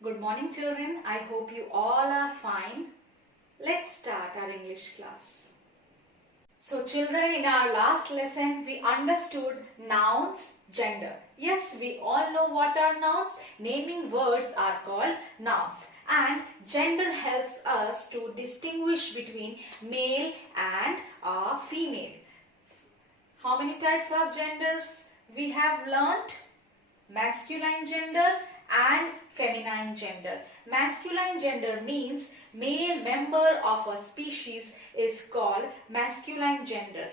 Good morning children. I hope you all are fine. Let's start our English class. So children, in our last lesson we understood nouns, gender. Yes, we all know what are nouns. Naming words are called nouns. And gender helps us to distinguish between male and female. How many types of genders we have learnt? Masculine gender and feminine gender. Masculine gender means male member of a species is called masculine gender,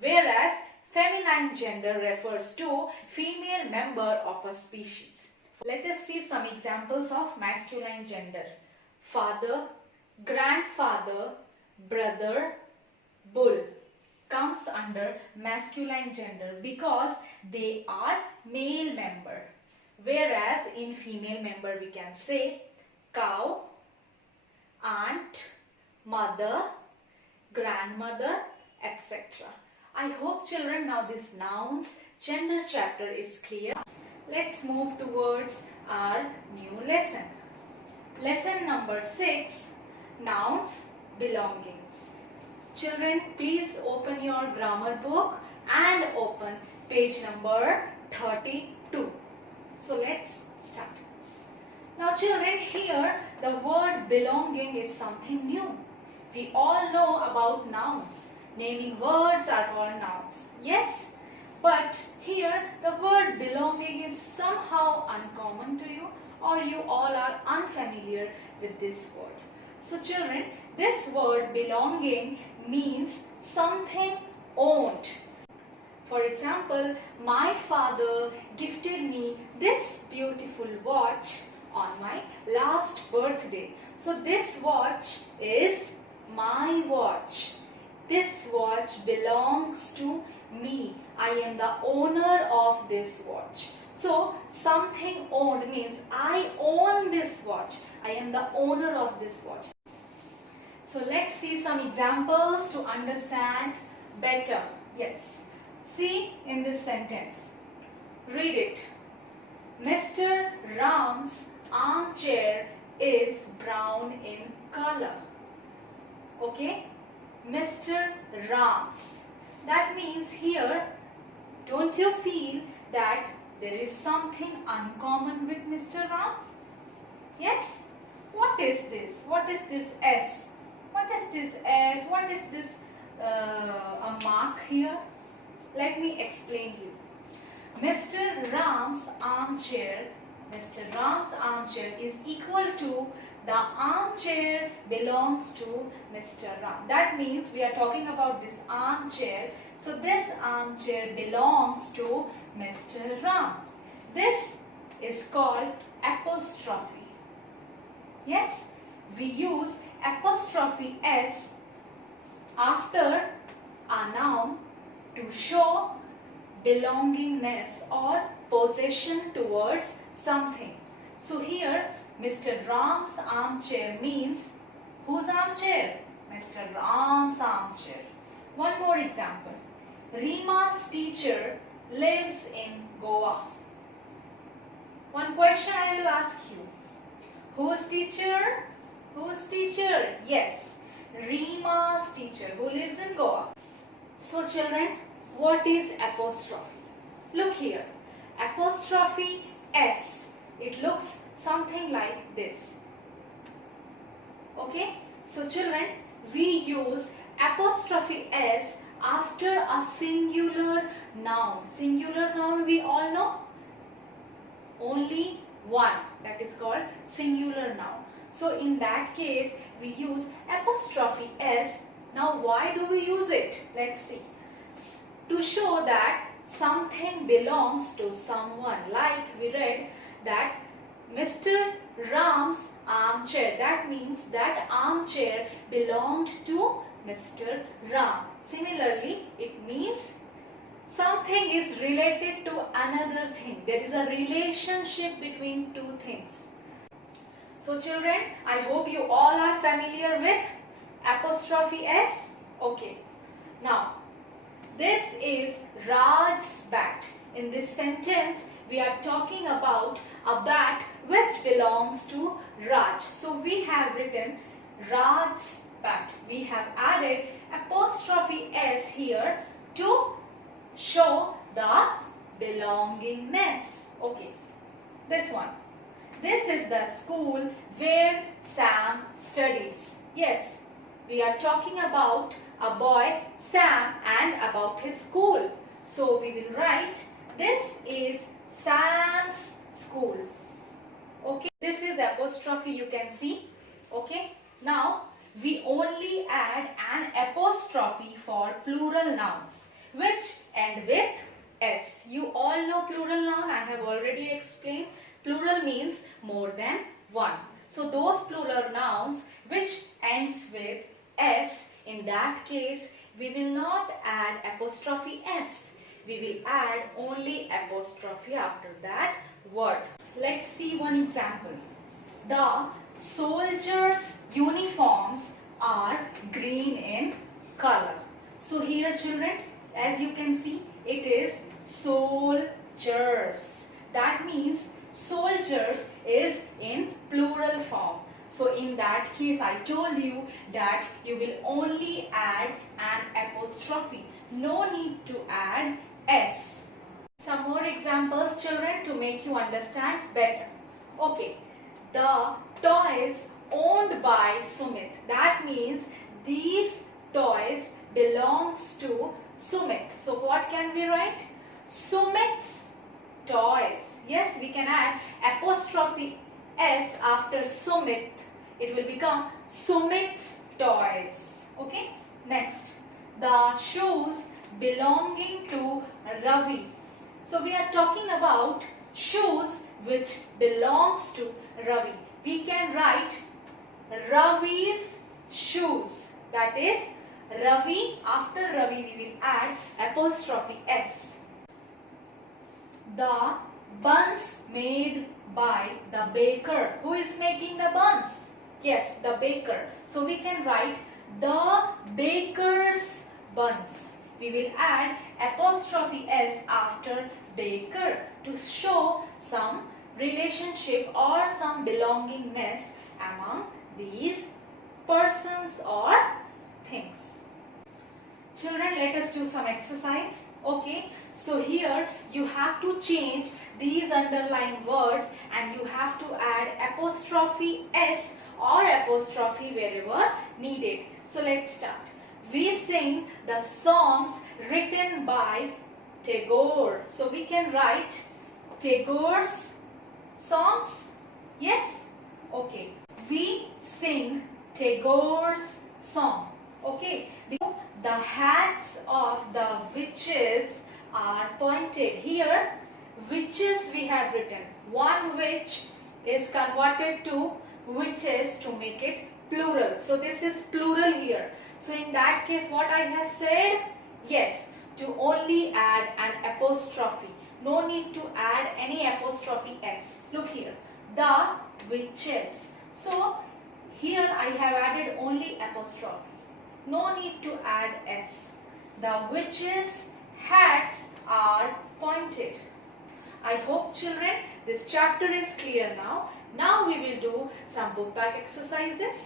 whereas feminine gender refers to female member of a species. Let us see some examples of masculine gender. Father, grandfather, brother, bull comes under masculine gender because they are male member, whereas in female member we can say cow, aunt, mother, grandmother, etc. I hope children now this nouns gender chapter is clear. Let's move towards our new lesson. Lesson number 6, nouns, belonging. Children, please open your grammar book and open page number 32. So let's start. Now children, here the word belonging is something new. We all know about nouns. Naming words are called nouns. Yes, but here the word belonging is somehow uncommon to you, or you all are unfamiliar with this word. So children, this word belonging means something owned. For example, my father gifted me this beautiful watch on my last birthday. So this watch is my watch. This watch belongs to me. I am the owner of this watch. So something owned means I own this watch. I am the owner of this watch. So let's see some examples to understand better. Yes. See in this sentence. Read it. Mr. Ram's armchair is brown in color. Okay? Mr. Ram's. That means here, don't you feel that there is something uncommon with Mr. Ram? Yes? What is this? What is this S? What is this S? What is this a mark here? Let me explain you. Mr. Ram's armchair is equal to the armchair belongs to Mr. Ram. That means we are talking about this armchair. So this armchair belongs to Mr. Ram. This is called apostrophe. Yes, we use apostrophe S after a noun to show belongingness or possession towards something. So here Mr. Ram's armchair means whose armchair? Mr. Ram's armchair. One more example. Rima's teacher lives in Goa. One question I will ask you. Whose teacher? Whose teacher? Yes, Rima's teacher who lives in Goa. So children, what is apostrophe? Look here. Apostrophe S. It looks something like this. Okay? So children, we use apostrophe S after a singular noun. Singular noun we all know? Only one. That is called singular noun. So in that case, we use apostrophe S. Now why do we use it? Let's see. To show that something belongs to someone. Like we read that Mr. Ram's armchair. That means that armchair belonged to Mr. Ram. Similarly, it means something is related to another thing. There is a relationship between two things. So children, I hope you all are familiar with apostrophe S. Okay. Now, this is Raj's bat. In this sentence, we are talking about a bat which belongs to Raj. So we have written Raj's bat. We have added apostrophe S here to show the belongingness. Okay, this one. This is the school where Sam studies. Yes, we are talking about a boy Sam and about his school. So we will write, this is Sam's school. Okay, this is apostrophe, you can see. Okay, now we only add an apostrophe for plural nouns which end with S. You all know plural noun, I have already explained. Plural means more than one. So those plural nouns which ends with S, in that case we will not add apostrophe S. We will add only apostrophe after that word. Let's see one example. The soldiers' uniforms are green in color. So here children, as you can see, it is soldiers. That means soldiers is in plural form. So in that case, I told you that you will only add an apostrophe. No need to add S. Some more examples, children, to make you understand better. Okay, the toys owned by Sumit. That means these toys belongs to Sumit. So what can we write? Sumit's toys. Yes, we can add apostrophe S after Sumit. It will become Sumit's toys. Okay. Next, the shoes belonging to Ravi. So we are talking about shoes which belongs to Ravi. We can write Ravi's shoes. That is Ravi. After Ravi we will add apostrophe S. The buns made by the baker. Who is making the buns? Yes, the baker. So we can write the baker's buns. We will add apostrophe S after baker to show some relationship or some belongingness among these persons or things. Children, let us do some exercise. Okay, so here you have to change these underlined words and you have to add apostrophe S or apostrophe wherever needed. So let's start. We sing the songs written by Tagore. So we can write Tagore's songs. Yes? Okay. We sing Tagore's song. Okay. The hats of the witches are pointed. Here, witches we have written. One witch is converted to witches to make it plural. So this is plural here. So in that case, what I have said? Yes, to only add an apostrophe. No need to add any apostrophe S. Look here. The witches. So here I have added only apostrophe. No need to add S. The witches' hats are pointed. I hope children this chapter is clear now. Now we will do some book back exercises.